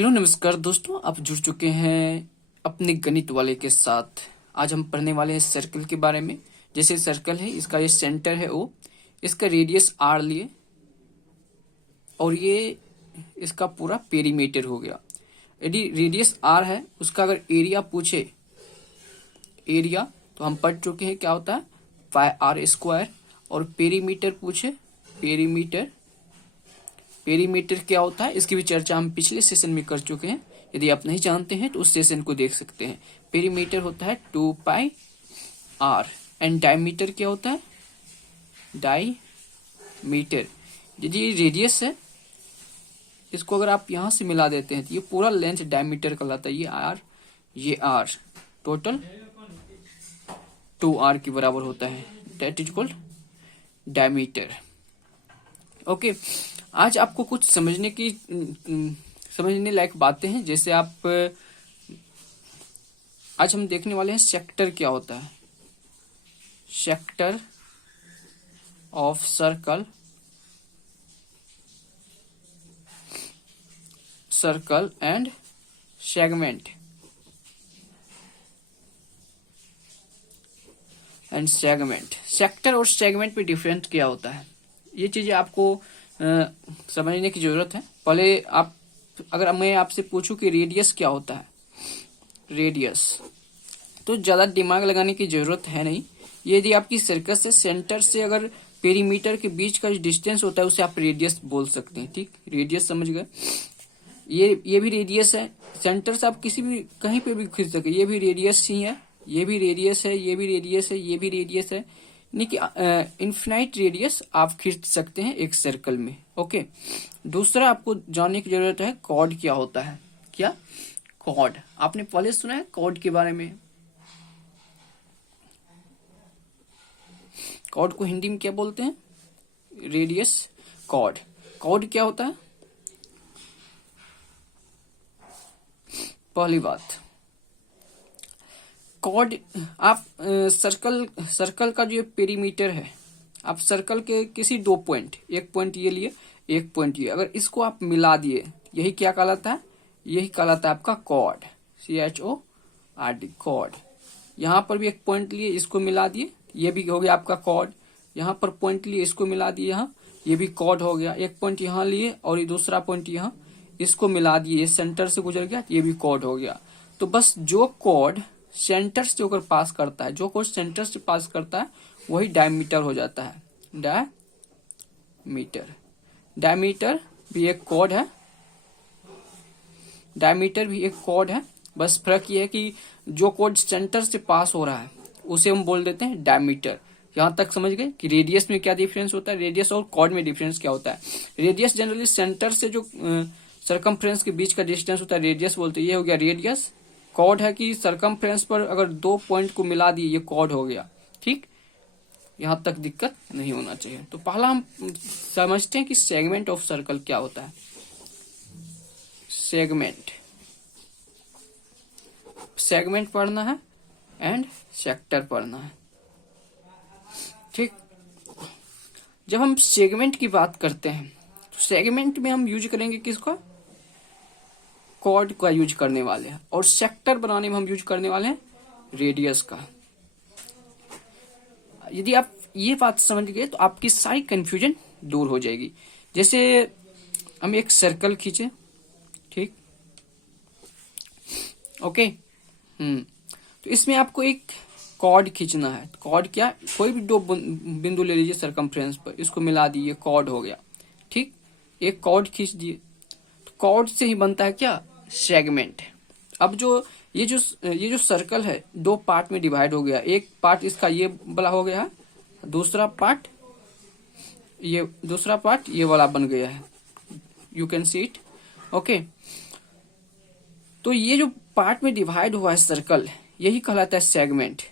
Hello नमस्कार दोस्तों, आप जुड़ चुके हैं अपने गणित वाले के साथ। आज हम पढ़ने वाले हैं सर्कल के बारे में। जैसे सर्कल है, इसका ये सेंटर है O, इसका रेडियस R लिए और ये इसका पूरा पेरीमीटर हो गया। यदि रेडियस R है, उसका अगर एरिया पूछे, एरिया तो हम पढ़ चुके हैं क्या होता है, पाई R स्क्वायर। और पेरीमीटर पूछे, पेरीमीटर पेरीमीटर क्या होता है, इसकी भी चर्चा हम पिछले सेशन में कर चुके हैं। यदि आप नहीं जानते हैं तो उस सेशन को देख सकते हैं। पेरीमीटर होता है 2 पाई R। एंड डायमीटर क्या होता है, डायमीटर। यदि रेडियस है, इसको अगर आप यहां से मिला देते हैं तो ये पूरा लेंथ डायमीटर कहलाता है। ये R टोटल 2R के बराबर होता है, that is called diameter. Okay, आज आपको कुछ समझने लायक बातें हैं। जैसे आप आज हम देखने वाले हैं सेक्टर क्या होता है, sector of circle, circle and segment sector और सेगमेंट में डिफरेंस क्या होता है, ये चीजें आपको समझने की जरूरत है। पहले अगर मैं आपसे पूछूं कि रेडियस क्या होता है, रेडियस तो ज्यादा दिमाग लगाने की जरूरत है नहीं। यदि आपकी सर्कल से सेंटर से अगर पेरीमीटर के बीच का डिस्टेंस होता है, उसे आप रेडियस बोल सकते हैं। ठीक, रेडियस समझ गए। ये भी रेडियस है, सेंटर से आप किसी भी कहीं पे भी खींच सके, ये भी रेडियस ही है, ये भी रेडियस है, ये भी रेडियस है, ये भी रेडियस है। यानी कि इन्फिनाइट रेडियस आप खींच सकते हैं एक सर्कल में। ओके, दूसरा आपको जानने की जरूरत है कॉर्ड क्या होता है। क्या कॉर्ड, आपने पहले सुना है कॉर्ड के बारे में। कॉर्ड को हिंदी में क्या बोलते हैं, रेडियस कॉर्ड। कॉर्ड क्या होता है, पहली बात कॉर्ड, आप सर्कल का जो पेरीमीटर है, आप सर्कल के किसी दो पॉइंट, एक पॉइंट ये लिए, एक पॉइंट ये, अगर इसको आप मिला दिए, यही क्या कहलाता है, यही कहलाता है आपका कॉर्ड, CHORD, कॉर्ड। यहां पर भी एक पॉइंट लिए, इसको मिला दिए, ये भी हो गया आपका कॉर्ड। यहाँ पर पॉइंट लिए, इसको मिला दिए, यहाँ ये भी कॉर्ड हो गया। एक पॉइंट यहाँ लिए और ये दूसरा पॉइंट यहाँ, इसको मिला दिए, ये सेंटर से गुजर गया, ये भी कॉर्ड हो गया। तो बस जो कॉर्ड सेंटर से होकर पास करता है, जो कॉर्ड सेंटर से पास करता है, वही डायमीटर हो जाता है, डायमीटर। डायमीटर भी एक कॉर्ड है, डायमीटर भी एक कॉर्ड है। बस फर्क ये है कि जो कॉर्ड सेंटर से पास हो रहा है उसे हम बोल देते हैं डायमीटर। यहां तक समझ गए कि रेडियस में क्या डिफरेंस होता है, रेडियस और कॉर्ड में डिफरेंस क्या होता है। रेडियस जनरली सेंटर से जो सरकमफ्रेंस के बीच का डिस्टेंस होता है, रेडियस बोलते हैं, ये हो गया रेडियस। कॉर्ड है कि सरकमफ्रेंस पर अगर दो पॉइंट को मिला दिए, ये कॉर्ड हो गया। ठीक, यहां तक दिक्कत नहीं होना चाहिए। तो पहला हम समझते हैं कि सेगमेंट ऑफ सर्कल क्या होता है। सेगमेंट पढ़ना है एंड सेक्टर पढ़ना है। ठीक, जब हम सेगमेंट की बात करते हैं तो सेगमेंट में हम यूज करेंगे किसका, कॉर्ड का यूज करने वाले हैं। और सेक्टर बनाने में हम यूज करने वाले हैं रेडियस का। यदि आप ये बात समझ गए तो आपकी सारी कंफ्यूजन दूर हो जाएगी। जैसे हम एक सर्कल खींचे, ठीक, ओके, तो इसमें आपको एक कॉर्ड खींचना है। कॉर्ड क्या, कोई भी दो बिंदु ले लीजिए सरकमफ्रेंस पर, इसको मिला दिए, कॉर्ड हो गया। ठीक, एक कॉर्ड खींच दिए, तो कॉर्ड से ही बनता है क्या, सेगमेंट। अब ये जो सर्कल है, दो पार्ट में डिवाइड हो गया। एक पार्ट इसका ये वाला हो गया है, दूसरा पार्ट ये वाला बन गया है। You can see it. Okay, तो ये जो पार्ट में डिवाइड हुआ है सर्कल, यही कहलाता है सेगमेंट।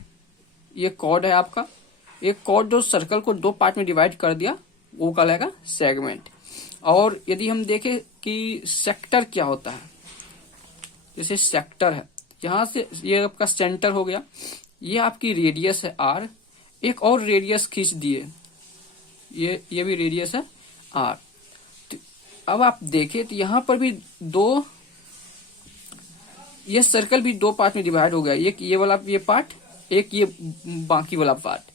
ये कॉर्ड है आपका, एक कॉर्ड जो सर्कल को दो पार्ट में डिवाइड कर दिया, वो कहलाएगा सेगमेंट। और यदि हम देखें कि सेक्टर क्या होता है, जैसे सेक्टर है, यहां से ये आपका सेंटर हो गया, ये आपकी रेडियस है R, एक और रेडियस खींच दिए, ये भी रेडियस है R। तो अब आप देखें तो यहां पर भी दो ये सर्कल भी दो पार्ट में डिवाइड हो गया, एक ये वाला ये पार्ट, एक ये बाकी वाला पार्ट।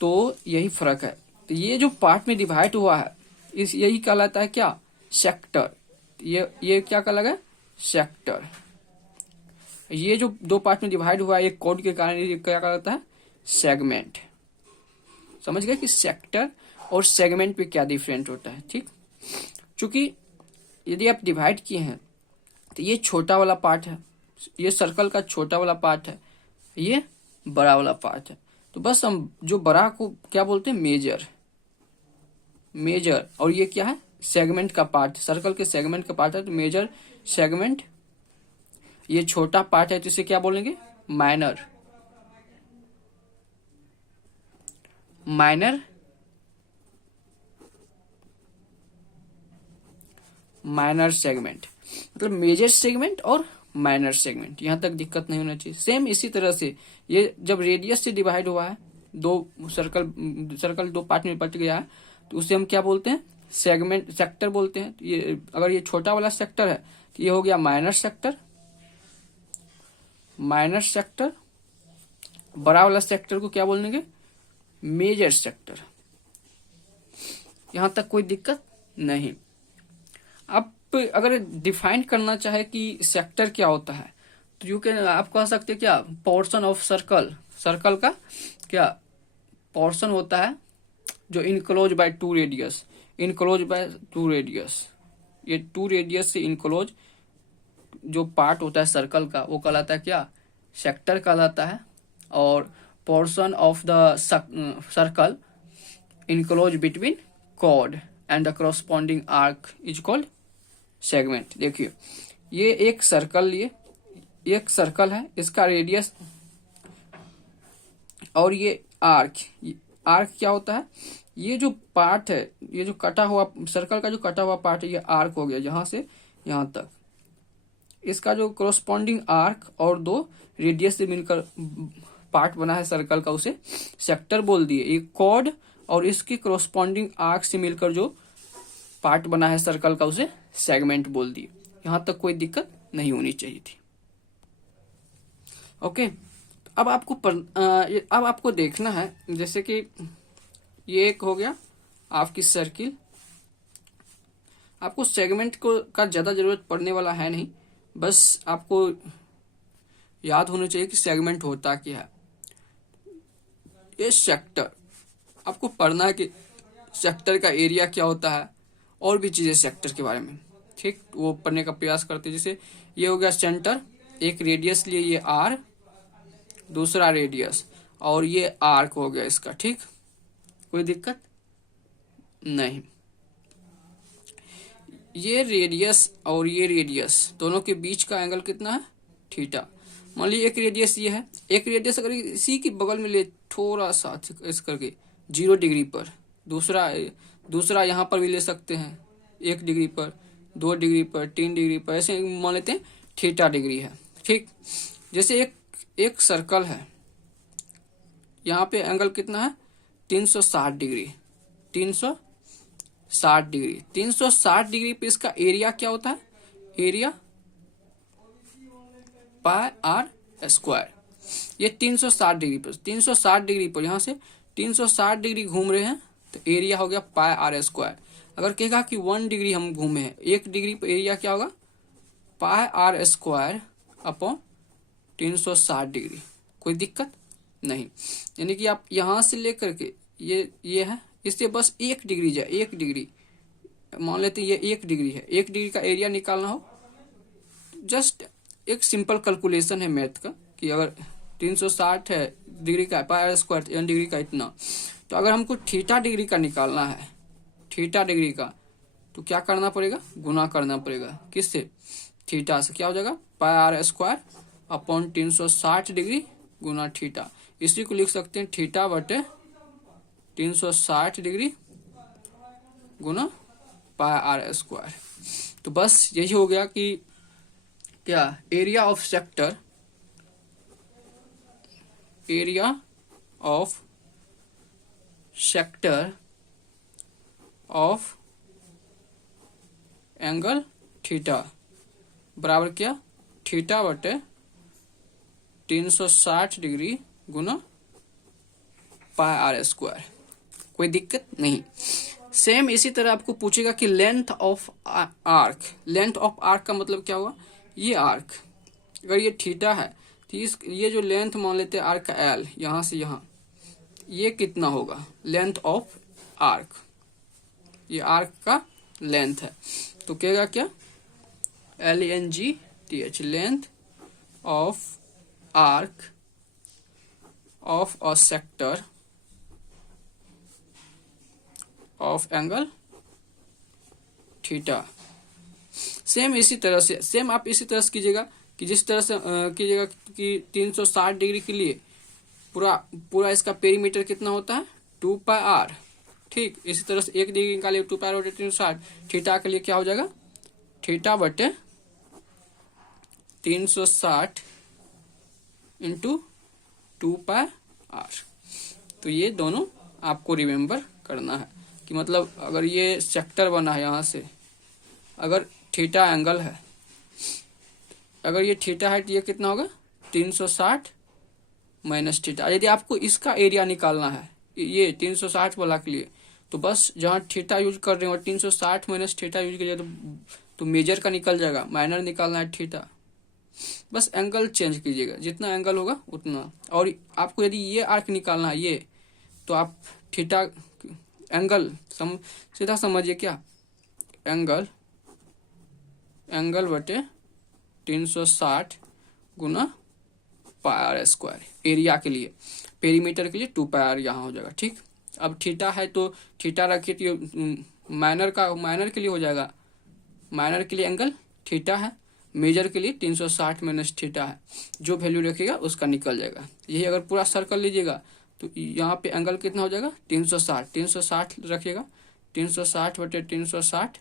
तो यही फर्क है। तो ये जो पार्ट में डिवाइड हुआ है इस यही कहलाता है क्या, सेक्टर। ये क्या कहलाएगा, सेक्टर। ये जो दो पार्ट में डिवाइड हुआ है एक कोड के कारण ये क्या कहलाता है, सेगमेंट। समझ गए कि सेक्टर और सेगमेंट पे क्या डिफरेंट होता है। ठीक, क्योंकि यदि आप डिवाइड किए हैं तो ये छोटा वाला पार्ट है, ये सर्कल का छोटा वाला पार्ट है, ये बड़ा वाला पार्ट है। तो बस हम जो बड़ा को क्या बोलते हैं, मेजर, मेजर। और ये क्या है, सेगमेंट का पार्ट, सर्कल के सेगमेंट का पार्ट है, तो मेजर, सेगमेंट। ये छोटा पार्ट है तो इसे क्या बोलेंगे, माइनर, माइनर, माइनर सेगमेंट। मतलब मेजर सेगमेंट और माइनर सेगमेंट, यहां तक दिक्कत नहीं होना चाहिए। सेम इसी तरह से ये जब रेडियस से डिवाइड हुआ है, दो सर्कल दो पार्ट में बट गया है, तो उसे हम क्या बोलते हैं, सेगमेंट, सेक्टर बोलते हैं। ये अगर ये छोटा वाला सेक्टर है तो ये हो गया माइनर सेक्टर, माइनर सेक्टर। बड़ा वाला सेक्टर को क्या बोलेंगे, मेजर सेक्टर। यहां तक कोई दिक्कत नहीं। अब अगर डिफाइन करना चाहे कि सेक्टर क्या होता है तो यू कैन, आप कह सकते हैं क्या, पोर्शन ऑफ सर्कल। सर्कल का क्या पोर्शन होता है जो enclose by two radius, enclose by two radius. ये टू रेडियस से इनक्लोज जो पार्ट होता है सर्कल का वो कहलाता है क्या, सेक्टर कहलाता है। और portion of the circle enclose between chord and the corresponding arc is called segment. देखिए ये एक सर्कल लिए, एक सर्कल है, इसका रेडियस और ये आर्क। आर्क क्या होता है, ये जो पार्ट है, ये जो कटा हुआ सर्कल का जो कटा हुआ पार्ट है, ये आर्क हो गया यहां से यहां तक। इसका जो कॉरस्पॉन्डिंग आर्क और दो रेडियस से मिलकर पार्ट बना है सर्कल का, उसे सेक्टर बोल दिए। एक कॉर्ड और इसके कॉरस्पॉन्डिंग आर्क से मिलकर जो पार्ट बना है सर्कल का, उसे सेगमेंट बोल दिए। यहां तक कोई दिक्कत नहीं होनी चाहिए थी। ओके, अब आपको देखना है, जैसे कि ये एक हो गया आपकी सर्किल। आपको सेगमेंट को का ज्यादा जरूरत पड़ने वाला है नहीं, बस आपको याद होना चाहिए कि सेगमेंट होता क्या है। ये सेक्टर आपको पढ़ना है कि सेक्टर का एरिया क्या होता है, और भी चीजें सेक्टर के बारे में, ठीक, वो पढ़ने का प्रयास करते हैं। जैसे ये हो गया सेंटर, एक रेडियस लिए ये आर, दूसरा रेडियस, और ये आर्क हो गया इसका। ठीक, कोई दिक्कत नहीं। ये रेडियस और ये रेडियस दोनों के बीच का एंगल कितना है, थीटा। मान लीजिए एक रेडियस ये है, एक रेडियस अगर इसी के बगल में ले थोड़ा सा इस करके 0 डिग्री पर, दूसरा यहाँ पर भी ले सकते हैं 1 डिग्री पर, 2 डिग्री पर, 3 डिग्री पर, ऐसे मान लेते हैं थीटा डिग्री है। ठीक, जैसे एक सर्कल है, यहाँ पे एंगल कितना है 360 डिग्री, 360 डिग्री, 360 डिग्री पे इसका एरिया क्या होता है, एरिया पाई आर स्क्वायर। ये 360 डिग्री पर, 360 डिग्री पर यहाँ से 360 डिग्री घूम रहे हैं तो एरिया हो गया पाई आर स्क्वायर। अगर कहेगा कि 1 डिग्री हम घूमे हैं, 1 डिग्री पर एरिया क्या होगा, पाई आर स्क्वायर अपॉन 360 डिग्री। कोई दिक्कत नहीं। यानी कि आप यहां से लेकर के ये है, इससे बस 1 डिग्री जाए, 1 डिग्री मान लेते हैं, ये 1 डिग्री है, 1 डिग्री का एरिया निकालना हो, जस्ट एक सिंपल कैलकुलेशन है मैथ का कि अगर 360 है डिग्री का पाई आर स्क्वायर 1 डिग्री का इतना, तो अगर हमको थीटा डिग्री का निकालना है, थीटा डिग्री का, तो क्या करना पड़ेगा, गुना करना पड़ेगा। किससे, थीटा से। क्या हो जाएगा, pi R square upon 360 degree गुना थीटा। इसी को लिख सकते हैं थीटा बटे 360 डिग्री गुना पाई आर स्क्वायर। तो बस यही हो गया कि क्या, area of sector, area of sector of angle theta बराबर क्या, थीटा बटे 360 डिग्री गुना पाई आर स्क्वायर। कोई दिक्कत नहीं। सेम इसी तरह आपको पूछेगा कि length of arc. Length of arc का मतलब क्या हुआ, ये आर्क अगर ये थीटा है तो ये जो लेंथ मान लेते हैं आर्क का एल, यहां से यहां, ये कितना होगा लेंथ ऑफ आर्क, ये आर्क का लेंथ है। तो कहेगा क्या, LENGTH, length of arc of a sector of angle theta. Same इसी तरह से, सेम आप इसी तरह से कीजिएगा कि जिस तरह से कीजिएगा कि 360 डिग्री के लिए पूरा इसका पेरीमीटर कितना होता है 2 पाई आर। ठीक, इसी तरह से 1 डिग्री निकालिए 2 पाई बटे 360। थीटा के लिए क्या हो जाएगा, थीटा बटे 360 इंटू 2 पाई आर। तो ये दोनों आपको रिमेम्बर करना है कि मतलब अगर ये सेक्टर बना है, यहां से अगर थीटा एंगल है, अगर ये थीटा है तो ये कितना होगा 360 माइनस थीटा। यदि आपको इसका एरिया निकालना है ये 360 वाला के लिए, तो बस जहां थीटा यूज कर रहे हो 360 माइनस थीटा यूज कीजिए तो मेजर का निकल जाएगा, माइनर निकालना है थीटा। बस एंगल चेंज कीजिएगा, जितना एंगल होगा उतना। और आपको यदि ये आर्क निकालना है ये, तो आप थीटा एंगल सीधा समझिए क्या, एंगल बटे 360 गुना पाई आर स्क्वायर। एरिया के लिए, पेरीमीटर के लिए 2 पाई आर यहाँ हो जाएगा। ठीक, अब थीटा है तो थीटा रखिए तो माइनर के लिए हो जाएगा, माइनर के लिए एंगल थीटा है, मेजर के लिए 360 माइनस थीटा है, जो वैल्यू रखिएगा उसका निकल जाएगा। यही अगर पूरा सर्कल लीजिएगा तो यहाँ पे एंगल कितना हो जाएगा 360 रखिएगा, 360 बटे 360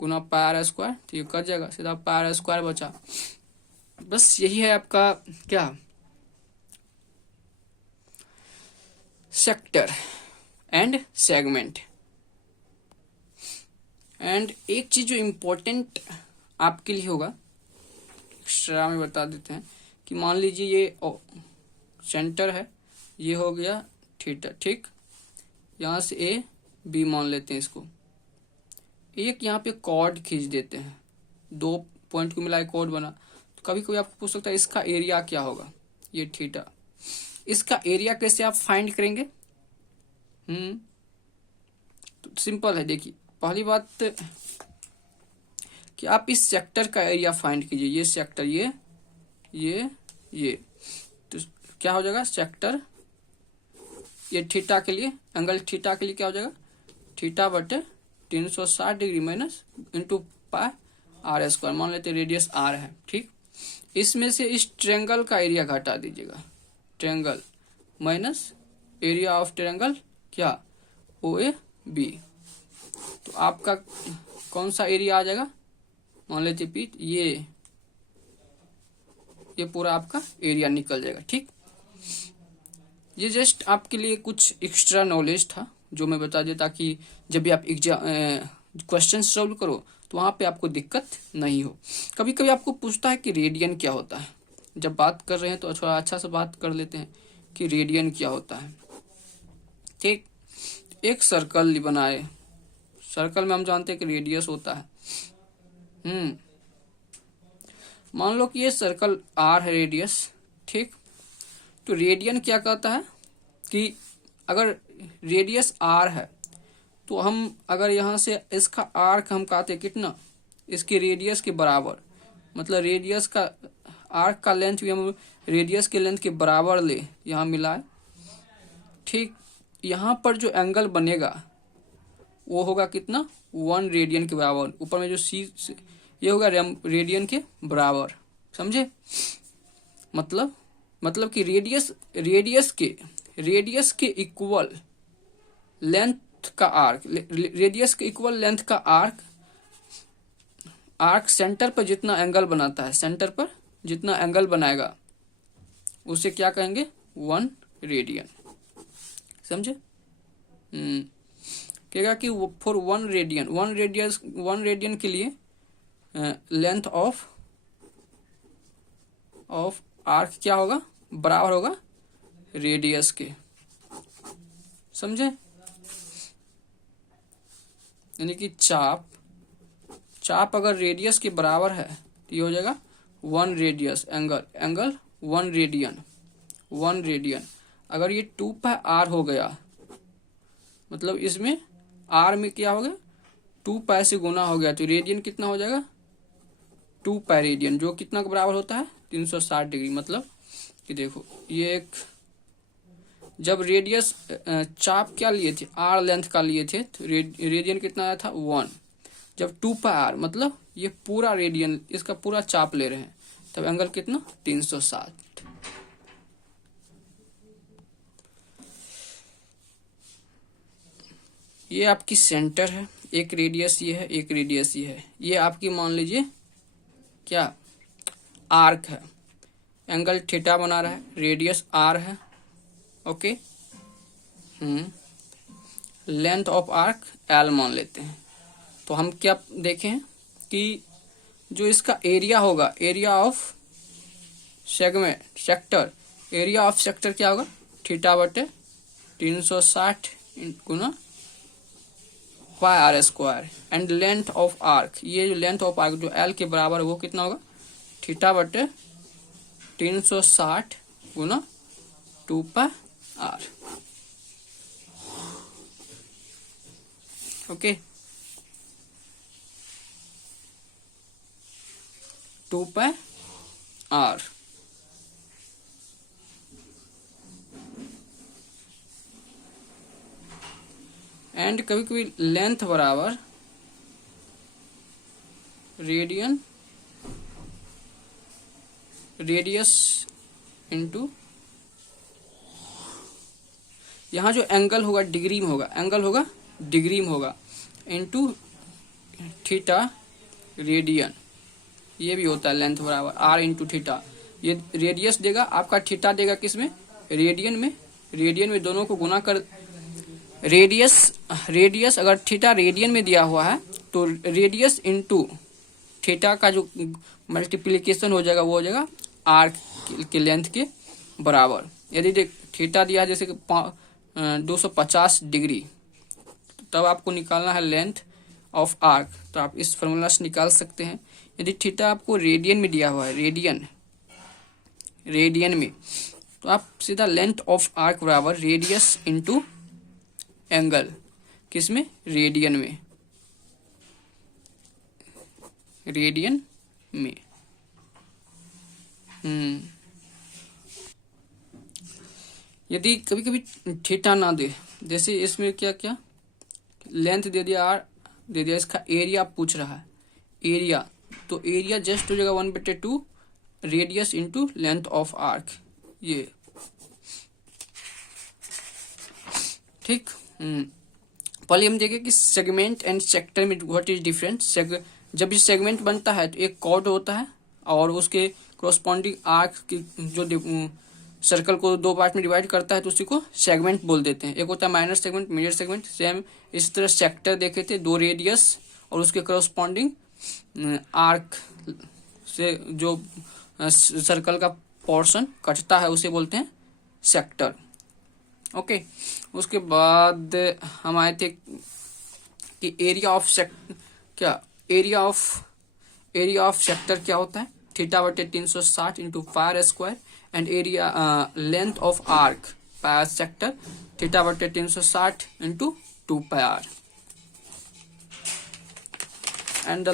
गुना पाई आर स्क्वायर, तो ये कट जाएगा, सीधा पाई आर स्क्वायर बचा। बस यही है आपका क्या, सेक्टर एंड सेगमेंट। एंड एक चीज जो इम्पोर्टेंट आपके लिए होगा, एक्स्ट्रा में बता देते हैं कि मान लीजिए ये सेंटर है, ये हो गया थीटा। ठीक, यहां से ए बी मान लेते हैं इसको, एक यहाँ पे कॉर्ड खींच देते हैं, 2 पॉइंट को मिलाए कॉर्ड बना। तो कभी कभी आपको पूछ सकता है इसका एरिया क्या होगा, ये थीटा, इसका एरिया कैसे आप फाइंड करेंगे। तो सिंपल है, देखिए पहली बात कि आप इस सेक्टर का एरिया फाइंड कीजिए। ये सेक्टर, ये तो क्या हो जाएगा सेक्टर, ये थीटा के लिए, एंगल थीटा के लिए क्या हो जाएगा, थीटा बटे 360 degree minus into pi R square. मान लेते रेडियस आर है। ठीक, इसमें से इस ट्रायंगल का एरिया घटा दीजिएगा, triangle minus area of triangle क्या, OAB। तो आपका कौन सा एरिया आ जाएगा, मान लेते पीट, ये पूरा आपका एरिया निकल जाएगा। ठीक, ये जस्ट आपके लिए कुछ एक्स्ट्रा नॉलेज था जो मैं बता दिया, ताकि जब भी आप क्वेश्चन सॉल्व करो तो वहां पे आपको दिक्कत नहीं हो। कभी कभी आपको पूछता है कि रेडियन क्या होता है, जब बात कर रहे हैं तो थोड़ा अच्छा से बात कर लेते हैं कि रेडियन क्या होता है। ठीक, एक सर्कल बनाए, सर्कल में हम जानते हैं कि रेडियस होता है। मान लो कि ये सर्कल आर है रेडियस। ठीक, तो रेडियन क्या कहता है कि अगर रेडियस आर है तो हम अगर यहां से इसका आर्क हम कहते हैं कितना, इसके रेडियस के बराबर, मतलब रेडियस का आर्क का लेंथ भी हम रेडियस के लेंथ के बराबर ले, यहां मिलाए। ठीक, यहां पर जो एंगल बनेगा वो होगा कितना 1 रेडियन के बराबर। ऊपर में जो सी ये होगा रेडियन के बराबर, समझे। मतलब कि रेडियस के इक्वल लेंथ का आर्क, रेडियस के इक्वल लेंथ का आर्क सेंटर पर जितना एंगल बनाता है, सेंटर पर जितना एंगल बनाएगा उसे क्या कहेंगे 1 रेडियन, समझे। कहेगा कि फॉर 1 रेडियन के लिए लेंथ ऑफ ऑफ आर्क क्या होगा, बराबर होगा रेडियस के, समझे। यानी कि चाप अगर रेडियस के बराबर है तो ये हो जाएगा 1 रेडियस, एंगल 1 रेडियन। अगर ये 2 पाई आर हो गया, मतलब इसमें आर में क्या हो गया, 2 पाई से गुना हो गया, तो रेडियन कितना हो जाएगा, 2 पाई रेडियन, जो कितना के बराबर होता है 360 डिग्री। मतलब कि देखो ये एक, जब रेडियस चाप क्या लिए थे, आर लेंथ का लिए थे, तो रेडियन कितना आया था 1। जब 2 पाई आर मतलब ये पूरा रेडियन, इसका पूरा चाप ले रहे हैं, तब एंगल कितना 360। ये आपकी सेंटर है, एक रेडियस ये है, एक रेडियस ये है, ये आपकी मान लीजिए क्या आर्क है, एंगल थीटा बना रहा है, रेडियस आर है, okay. Length of arc L मान लेते हैं। तो हम क्या देखें कि जो इसका एरिया होगा, area of sector, area of sector क्या होगा, थीटा बटे 360 गुना pi R square. And length of arc, ये जो लेंथ ऑफ आर्क जो एल के बराबर है वो कितना होगा, थीटा बटे 360 गुना 2 pi R, okay. 2 pi R. And कभी कभी लेंथ बराबर रेडियस इंटू, यहाँ जो एंगल होगा डिग्री में होगा, एंगल होगा डिग्री में होगा, इंटू थीटा रेडियन, ये भी होता है लेंथ बराबर आर इंटू थीटा। ये रेडियस देगा आपका, थीटा देगा किस में, रेडियन में। रेडियन में दोनों को गुना कर, रेडियस अगर थीटा रेडियन में दिया हुआ है तो रेडियस इंटू थीटा का जो मल्टीप्लिकेशन हो जाएगा वो हो जाएगा आर के लेंथ के बराबर। यदि देख थीटा दिया है जैसे कि 250 डिग्री, तब आपको निकालना है लेंथ ऑफ आर्क, तो आप इस फॉर्मूला से निकाल सकते हैं। यदि थीटा आपको रेडियन में दिया हुआ है, रेडियन में, तो आप सीधा लेंथ ऑफ आर्क बराबर रेडियस इंटू एंगल, किसमें, रेडियन में, यदि कभी कभी थीटा ना दे, जैसे इसमें क्या क्या लेंथ दे दिया, आर दे दिया, इसका एरिया पूछ रहा है, एरिया, तो एरिया जस्ट हो जाएगा 1/2 radius into length of arc, ये ठीक। पहले हम देखें कि सेगमेंट एंड सेक्टर में व्हाट इज डिफरेंट। जब ये सेगमेंट बनता है तो एक कॉर्ड होता है और उसके कोरस्पॉन्डिंग आर्क की जो सर्कल को 2 पार्ट में डिवाइड करता है तो उसी को सेगमेंट बोल देते हैं। एक होता है minor segment, major segment. Same इस तरह सेक्टर देखे थे, 2 रेडियस और उसके कोरस्पॉन्डिंग आर्क से जो सर्कल का पोर्शन कटता है उसे बोलते हैं सेक्टर, ओके। उसके बाद हम आए थे कि एरिया ऑफ सेक्टर क्या होता है, थीटा बटे 360 into pi square. And area length of arc pi sector, theta बटे 360 into 2 pi R. And the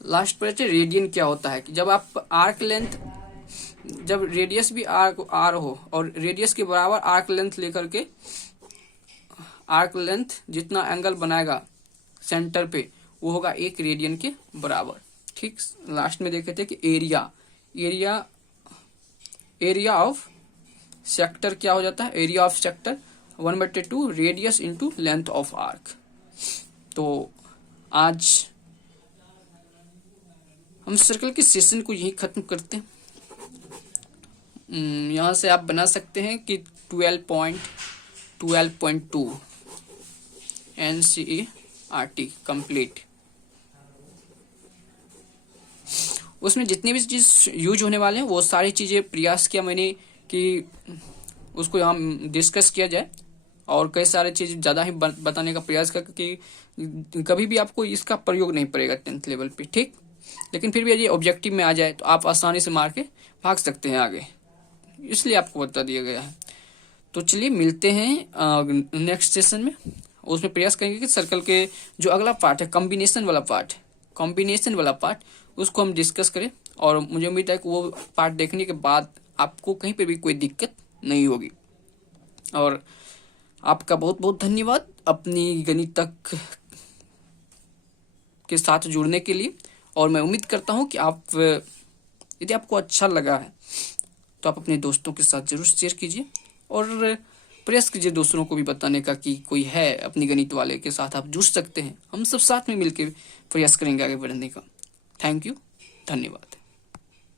last पर रेडियन क्या होता है कि जब आप आर्क लेंथ, जब रेडियस भी आर हो और रेडियस के बराबर आर्क लेंथ लेकर के, आर्क लेंथ जितना एंगल बनाएगा सेंटर पे वो होगा 1 रेडियन के बराबर, ठीक। लास्ट में देखे थे कि एरिया ऑफ सेक्टर क्या हो जाता है, area of sector 1/2 radius into length of arc. तो आज हम सर्कल के सेशन को यही खत्म करते हैं। यहाँ से आप बना सकते हैं कि 12.2 NCERT कंप्लीट। उसमें जितनी भी चीज यूज होने वाले हैं वो सारी चीजें प्रयास किया मैंने कि उसको यहाँ डिस्कस किया जाए, और कई सारे चीज ज्यादा ही बताने का प्रयास कर कि कभी भी आपको इसका प्रयोग नहीं पड़ेगा 10th लेवल पे, ठीक। लेकिन फिर भी यदि ऑब्जेक्टिव में आ जाए तो आप आसानी से मार के भाग सकते हैं आगे, इसलिए आपको बता दिया गया है। तो चलिए मिलते हैं नेक्स्ट सेशन में, उसमें प्रयास करेंगे कि सर्कल के जो अगला पार्ट है कॉम्बिनेशन वाला पार्ट उसको हम डिस्कस करें, और मुझे उम्मीद है कि वो पार्ट देखने के बाद आपको कहीं पे भी कोई दिक्कत नहीं होगी। और आपका बहुत बहुत धन्यवाद अपनी गणितक के साथ जुड़ने के लिए, और मैं उम्मीद करता हूं कि आप, यदि आपको अच्छा लगा है तो आप अपने दोस्तों के साथ जरूर शेयर कीजिए, और प्रयास कीजिए दूसरों को भी बताने का कि कोई है अपनी गणित वाले के साथ आप जुड़ सकते हैं। हम सब साथ में मिलकर प्रयास करेंगे आगे बढ़ने का। थैंक यू, धन्यवाद।